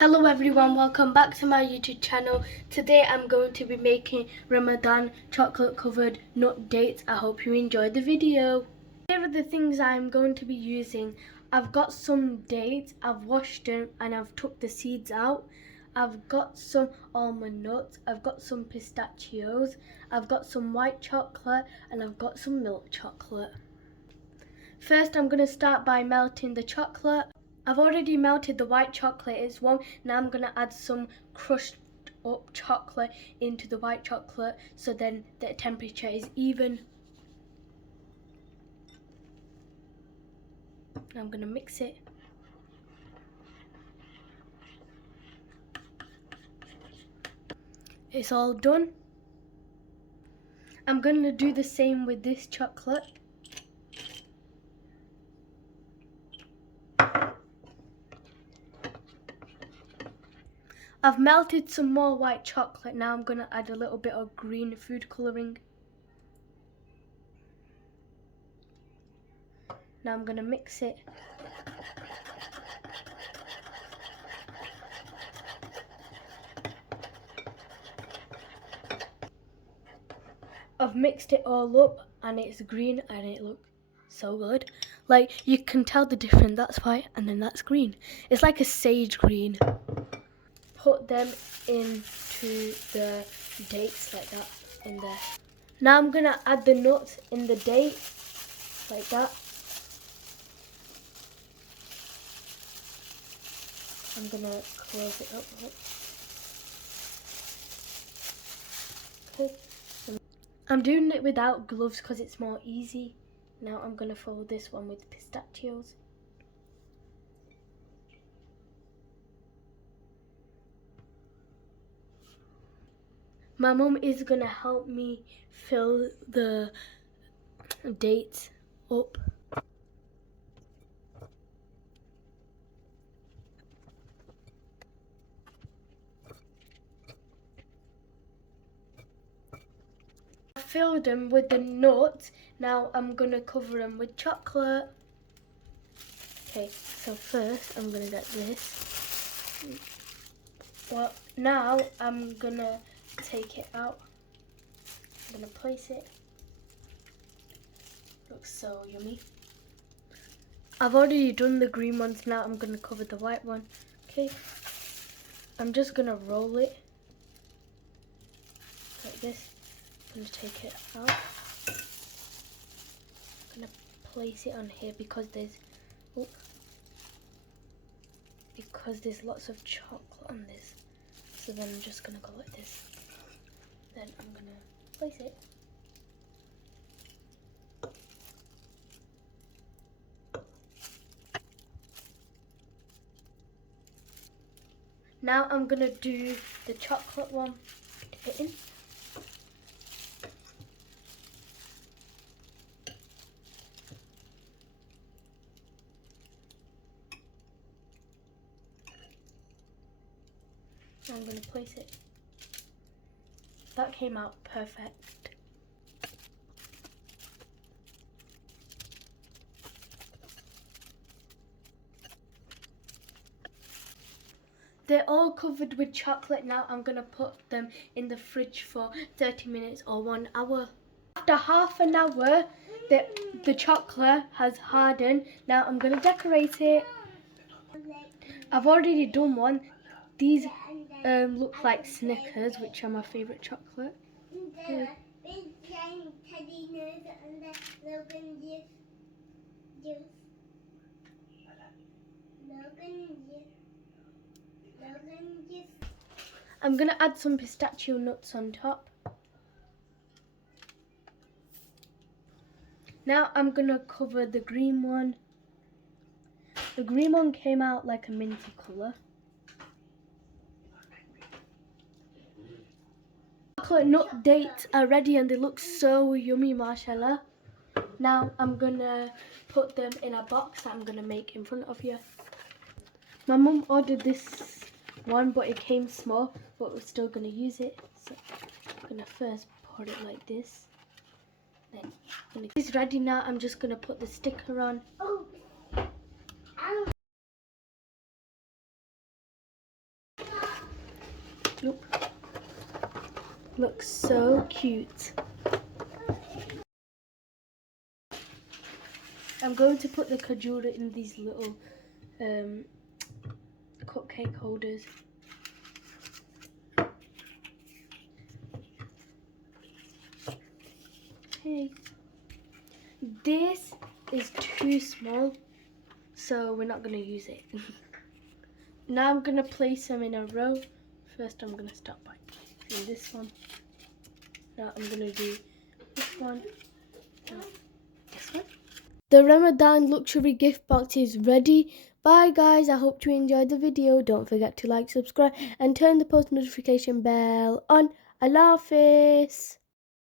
Hello everyone, welcome back to my YouTube channel. Today I'm going to be making Ramadan chocolate covered nut dates. I hope you enjoyed the video. Here are the things I'm going to be using. I've got some dates, I've washed them and I've took the seeds out. I've got some almond nuts, I've got some pistachios, I've got some white chocolate and I've got some milk chocolate. First I'm going to start by melting the chocolate. I've already melted the white chocolate, it's warm. Now I'm going to add some crushed up chocolate into the white chocolate so then the temperature is even. I'm going to mix it. It's all done. I'm going to do the same with this chocolate. I've melted some more white chocolate. Now I'm going to add a little bit of green food colouring. Now I'm going to mix it. I've mixed it all up and it's green and it looks so good. Like you can tell the difference. That's white and then that's green. It's like a sage green. Put them into the dates like that in there. Now I'm gonna add the nuts in the date like that. I'm gonna close it up. Okay. I'm doing it without gloves because it's more easy. Now I'm gonna follow this one with pistachios. My mum is gonna help me fill the dates up. I filled them with the nuts. Now I'm gonna cover them with chocolate. Okay, so first I'm gonna get this. But now I'm gonna take it out. I'm gonna place it. Looks so yummy. I've already done the green ones. Now I'm gonna cover the white one. Okay, I'm just gonna roll it like this. I'm gonna take it out. I'm gonna place it on here because there's lots of chocolate on this. So then I'm just gonna go like this. Then I'm gonna place it. Now I'm gonna do the chocolate one. Dip it in. I'm gonna place it. That came out perfect. They're all covered with chocolate. Now I'm gonna put them in the fridge for 30 minutes or 1 hour. After half an hour, the chocolate has hardened. Now I'm gonna decorate it. I've already done one. These look like Snickers, which are my favourite chocolate. I'm gonna add some pistachio nuts on top. Now I'm gonna cover the green one. The green one came out like a minty colour. Chocolate nut dates are ready and they look so yummy, mashallah. Now I'm gonna put them in a box that I'm gonna make in front of you. My mum ordered this one but it came small, but we're still gonna use it. So I'm gonna first pour it like this. Then it's ready now. I'm just gonna put the sticker on. Look. Looks so cute. I'm going to put the khajura in these little cupcake holders. Hey, this is too small, so we're not going to use it. Now I'm going to place them in a row. First I'm going to start by placing this one. Now I'm going to do this one. Now this one. The Ramadan luxury gift box is ready. Bye guys, I hope you enjoyed the video. Don't forget to like, subscribe and turn the post notification bell on. Allah Hafiz.